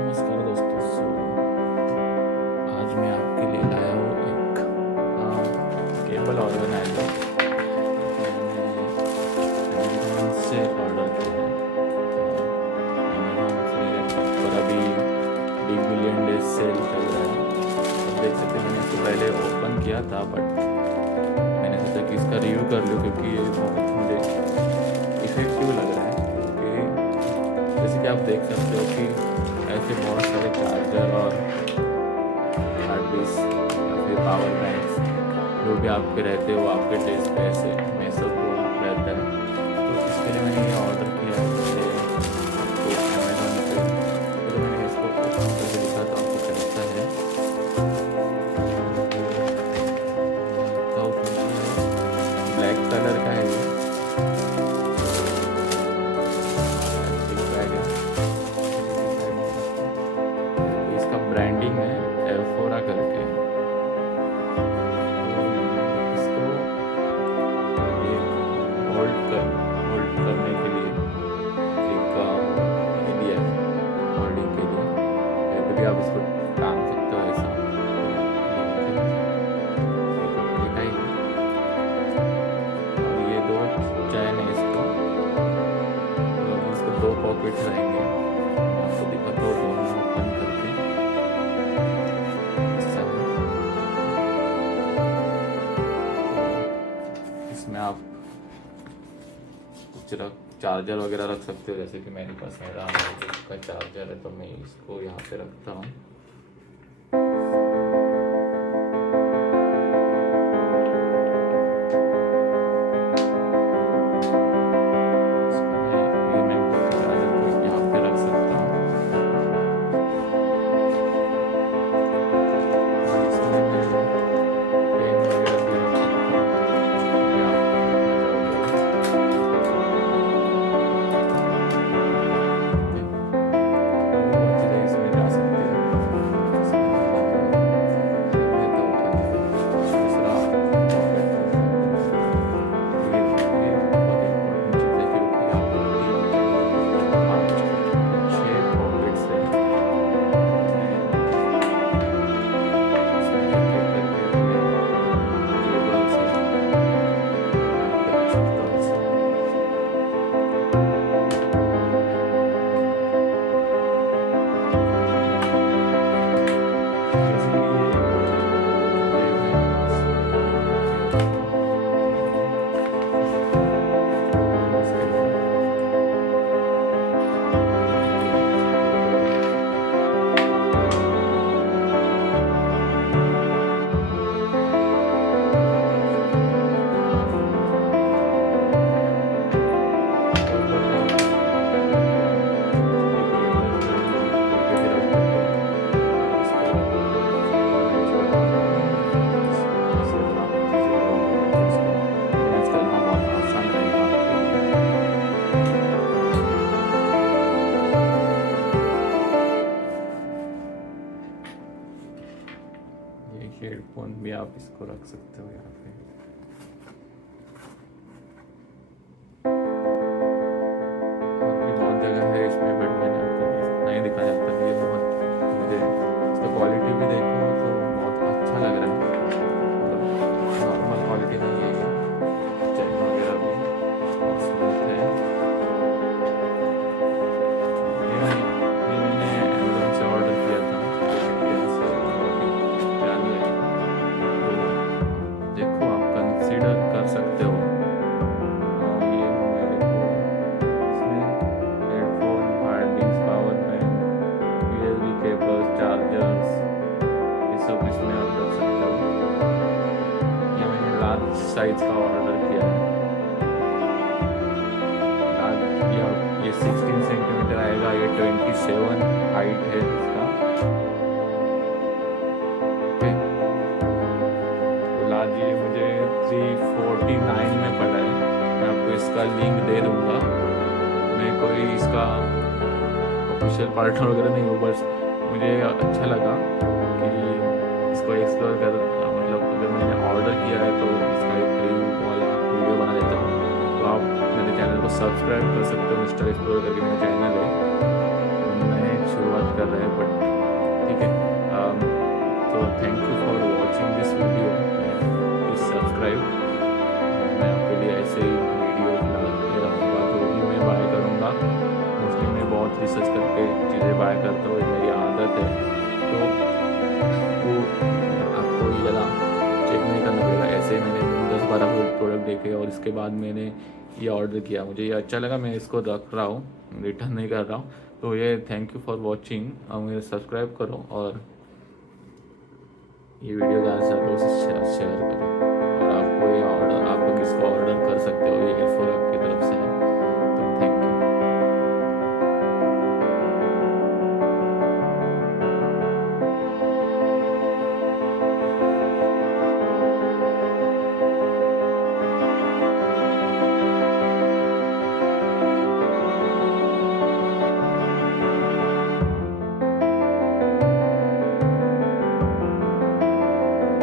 नमस्कार दोस्तों। आज मैं आपके लिए लाया हूँ एक केबल ऑर्गेनाइजर। मैंने अमेज़न से ऑर्डर किया है। अमेज़न से पर अभी बिग बिलियन डेज सेल चल रहा है। आप देख सकते हैं, मैंने इसको पहले ओपन किया था बट मैंने सोचा कि इसका रिव्यू कर लूँ क्योंकि ये बहुत मुझे इफेक्टिव लग रहा है। क्योंकि जैसे कि आप देख सकते हो कि ऐसे बहुत सारे चार्जर और हार्ड डिस्क या फिर पावर बैंक्स जो भी आपके रहते हो आपके डेस्क पे ऐसे में सब रहता है। तो इसके लिए मैंने ये ऑर्डर किया है आपको अमेज़न पे। तो मैंने इसको ओपन करके देखा तो आपको कैसा है तो ब्लैक कलर का है ये। प्लास्टिक बैग है, इसका ब्रांडिंग है एल्फोरा करके। तो इसको ये होल्ड करने के लिए एक ये दिया है होल्डिंग के लिए। तो भी आप इसको टांग सकते हो ऐसा। देखा ही है। और ये दो चैन है इसको, तो इसको दो पॉकेट्स रहेंगे। आपको दिखाता हूँ दोनों ओपन करके। इसमें आप कुछ चार्जर वगैरह रख सकते हो, जैसे कि मेरे पास मेरा का चार्जर है तो मैं इसको यहाँ पे रखता हूँ। ये मैं चार्जर को यहाँ पे रख सकता हूँ। और इसमें मैं पेन वगैरह भी रख सकता हूँ। ये आप देखना चाहोगे। बहुत चीज़ें इसमें जा सकती है। इसमें मैं तो दूसरा पॉकेट ये बहुत इम्पोर्टेंट चीज़ है क्योंकि आपको 3 4 5 6 पॉकेट्स है। इसमें एक एक करके अपने केबल्स है, यहाँ पे रख सकता हूँ इसे। जैसे कि ये मैं इसमें ये हेडफोन भी आप इसको रख सकते हो यहाँ पे। और भी बहुत जगह है इसमें बट मैंने आपको नहीं दिखाया जब तक। ये बहुत मुझे इसका क्वालिटी भी देखो तो बहुत अच्छा लग रहा है। मतलब नॉर्मल क्वालिटी नहीं है ये, चेन वगैरह भी बहुत स्मूथ है। ये मैंने अमेज़न से ऑर्डर किया था, इंडियन से काफ़ी चालू है। तो देखो आप कंसीडर कर सकते हो। ये मेरे को इसमें headphone, hard disk, power bank, USB cables, chargers ये सब इसमें आप रख सकते हो। ये मैंने लार्ज साइज का ऑर्डर किया है। लार्ज ये 16 सेंटीमीटर आएगा। ये 27 हाइट है इसका। ओके, तो लार्ज ये मुझे 349 में पड़ा है। मैं आपको इसका लिंक दे दूँगा। मैं कोई इसका ऑफिशियल पार्टनर वगैरह नहीं हूँ, बस मुझे अच्छा लगा कि इसको एक्सप्लोर कर, मतलब अगर मैंने ऑर्डर किया है तो इसका एक रिव्यू वाला वीडियो बना देता हूँ। तो आप मेरे चैनल को सब्सक्राइब कर सकते हो। मिस्टर एक्सप्लोर करके मेरा चैनल है। मैं शुरुआत कर रहे हैं, बट ठीक है। तो thank you for watching this video and please subscribe. मैं आपके लिए ऐसे ही वीडियोज लाते रहूँगा। जो भी मैं बाय करूँगा मोस्टली मैं बहुत रिसर्च करके चीज़ें बाय करता हूँ, ये मेरी आदत है। तो वो आपको ये ज़्यादा चेक नहीं करना पड़ेगा। ऐसे ही मैंने 10-12 प्रोडक्ट देखे और इसके बाद मैंने ये ऑर्डर किया, मुझे ये अच्छा लगा, मैं इसको रख रहा हूँ, रिटर्न नहीं कर रहा हूँ। तो ये थैंक यू फॉर वॉचिंग। मुझे सब्सक्राइब करो और ये वीडियो ज़्यादा से ज़्यादा लोगों से शेयर करो। और आपको ये ऑर्डर, आप लोग इसको ऑर्डर कर सकते हो, ये एयरफोन